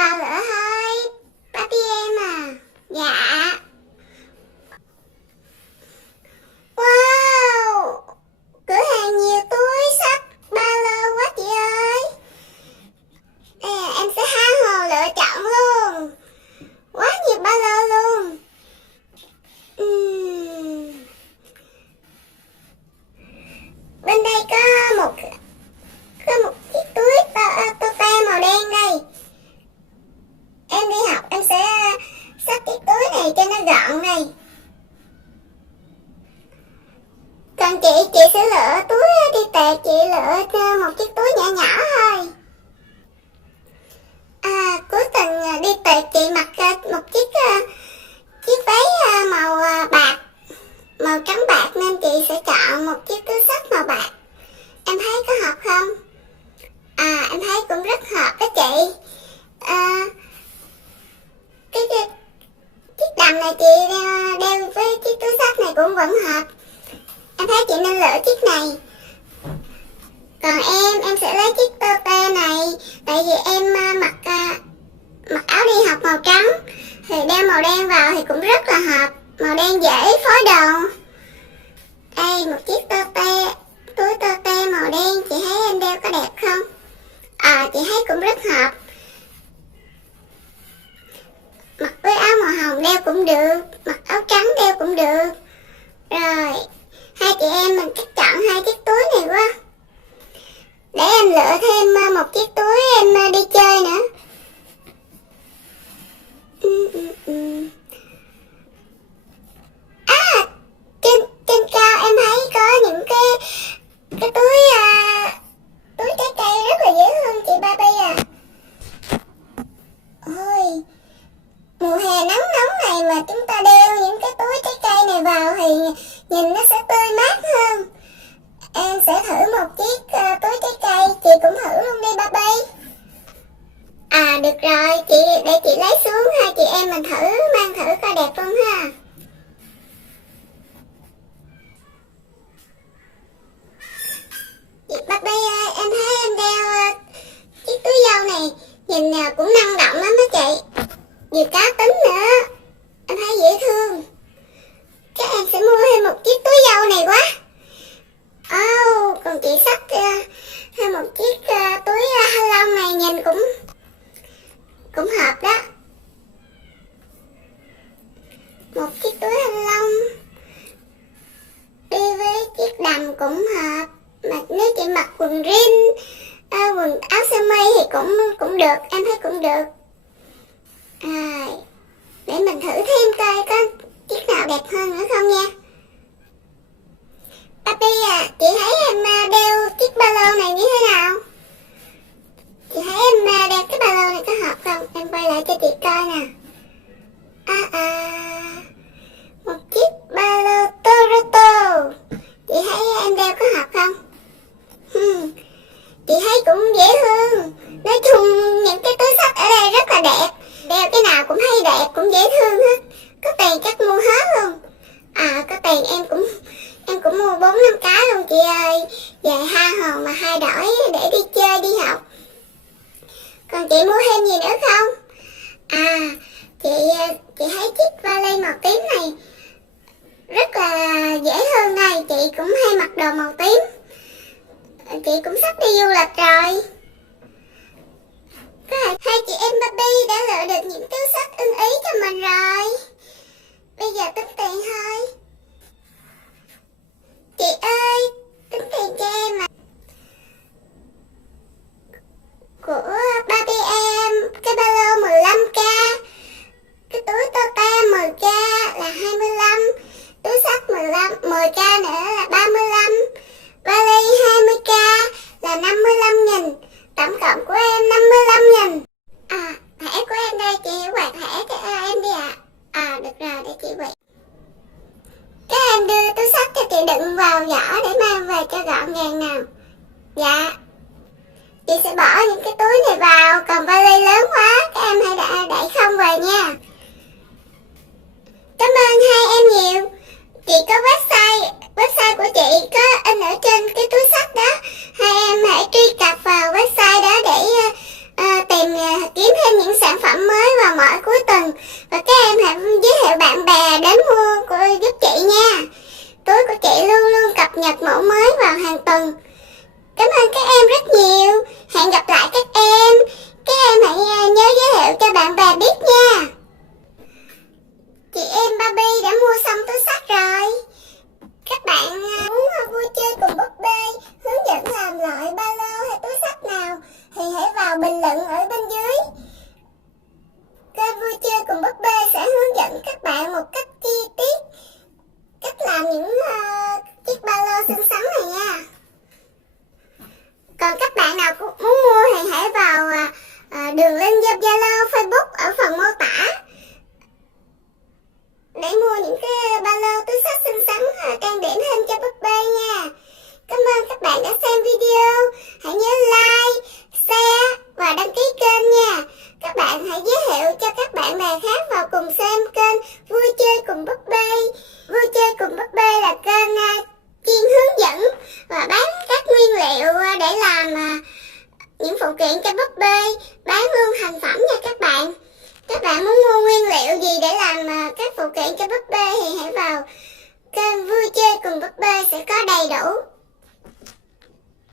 vào nữa thôi. Barbie em à. Dạ. Wow, cửa hàng nhiều túi xách ba lô quá chị ơi. Em sẽ há hồ lựa chọn luôn. Quá nhiều ba lô luôn. Bên đây có một chiếc túi tote màu đen đây. Em đi học em sẽ xách chiếc túi này cho nó gọn này. Còn chị sẽ lựa túi đi tè, chị lựa một chiếc túi nhỏ nhỏ thôi. Cuối tuần đi tè chị mặc một chiếc váy màu bạc, màu trắng bạc, nên chị sẽ chọn một chiếc túi xách màu bạc. Em thấy có hợp không? Em thấy cũng rất hợp đó chị. Chiếc đầm này chị đeo với chiếc túi xách này cũng vẫn hợp. Em thấy chị nên lựa chiếc này. Còn em sẽ lấy chiếc tote này. Tại vì em mặc áo đi học màu trắng, thì đeo màu đen vào thì cũng rất là hợp. Màu đen dễ phối đồ. Đây một chiếc túi tote màu đen. Chị thấy em đeo có đẹp không? Chị thấy cũng rất hợp. Mặc với áo màu hồng đeo cũng được, mặc áo trắng đeo cũng được. Rồi, hai chị em mình chắc chọn hai chiếc túi này quá. Để em lựa thêm một chiếc túi em đi chơi nữa. Trên cao em thấy có những cái túi trái cây rất là dễ thương chị Barbie à. Ôi, mùa hè nắng nóng này mà chúng ta đeo những cái túi trái cây này vào thì nhìn nó sẽ tươi mát hơn. Em sẽ thử một chiếc túi trái cây, chị cũng thử luôn đi Barbie. Được rồi, để chị lấy xuống, hai chị em mình mang thử coi đẹp không ha. Chị Barbie ơi, em thấy em đeo chiếc túi dâu này nhìn cũng năng động lắm đó chị. Vừa cá tính nữa, em thấy dễ thương. Chắc em sẽ mua thêm một chiếc túi dâu này quá. Còn chị xách thêm một chiếc túi ha lông này nhìn cũng hợp đó. Một chiếc túi ha lông đi với chiếc đầm cũng hợp. Mà nếu chị mặc quần jean, quần áo sơ mi thì cũng được, em thấy cũng được. Để mình thử thêm coi có chiếc nào đẹp hơn nữa không nha. Barbie à, chị thấy em đeo chiếc ba lô này như thế nào? Chị thấy em đeo cái ba lô này có hợp không? Em quay lại cho chị coi nè. Một chiếc ba lô Toronto. Chị thấy em đeo có hợp không? Chị thấy cũng dễ thương. Nói chung những cái túi xách ở đây rất là đẹp. Đeo cái nào cũng thấy đẹp, cũng dễ thương hết. Có tiền chắc mua hết luôn. Có tiền em cũng mua 4-5 cái luôn chị ơi. Về ha hồ mà hai đổi để đi chơi đi học. Còn chị mua thêm gì nữa không? Chị thấy chiếc vali màu tím này rất là dễ thương đây. Chị cũng hay mặc đồ màu tím. Chị cũng sắp đi du lịch rồi. Hai chị em Barbie đã lựa được những túi xách ưng ý cho mình rồi. Bây giờ tính tiền thôi. Chị ơi, tính tiền cho em à. Của Barbie em, cái ba lô 15k, cái túi tote 10k là 25, túi xách 10k nữa là 35, vali 20k là 55.000, tổng cộng của em 55.000. Thẻ của em đây, chị quẹt thẻ cho em đi ạ. Được rồi, để chị quẹt. Các em đưa túi xách cho chị đựng vào giỏ để mang về cho gọn gàng nào. Dạ. Chị sẽ bỏ những cái túi này vào, còn vali lớn quá các em hãy đẩy không về nha. Cảm ơn hai em nhiều. Chị có website của chị có in ở trên cái túi xách đó. Hai em hãy truy cập vào website đó để tìm kiếm thêm những sản tuần. Và các em hãy giới thiệu bạn bè đến mua giúp chị nha. Túi của chị luôn luôn cập nhật mẫu mới vào hàng tuần. Cảm ơn các em rất nhiều. Hẹn gặp lại các em. Các em hãy nhớ giới thiệu cho bạn bè biết nha. Chị em Barbie đã mua xong túi xách rồi. Các bạn muốn vui chơi cùng búp bê, hướng dẫn làm loại ba lô hay túi xách nào thì hãy vào bình luận ở bên dưới. Kênh vui chơi cùng búp bê sẽ hướng dẫn các bạn một cách chi tiết cách làm những chiếc ba lô xinh xắn này nha. Còn các bạn nào cũng muốn mua thì hãy vào đường link Zalo, Facebook ở phần mô tả để mua những cái ba lô túi xách xinh xắn trang điểm thêm cho búp bê nha. Cảm ơn các bạn đã xem video. Hãy nhớ like, share và đăng ký kênh nha. Các bạn hãy giới thiệu cho các bạn bè khác vào cùng xem kênh vui chơi cùng búp bê. Vui chơi cùng búp bê là kênh chuyên hướng dẫn và bán các nguyên liệu để làm những phụ kiện cho búp bê, bán luôn thành phẩm nha các bạn. Các bạn muốn mua nguyên liệu gì để làm các phụ kiện cho búp bê thì hãy vào kênh vui chơi cùng búp bê sẽ có đầy đủ.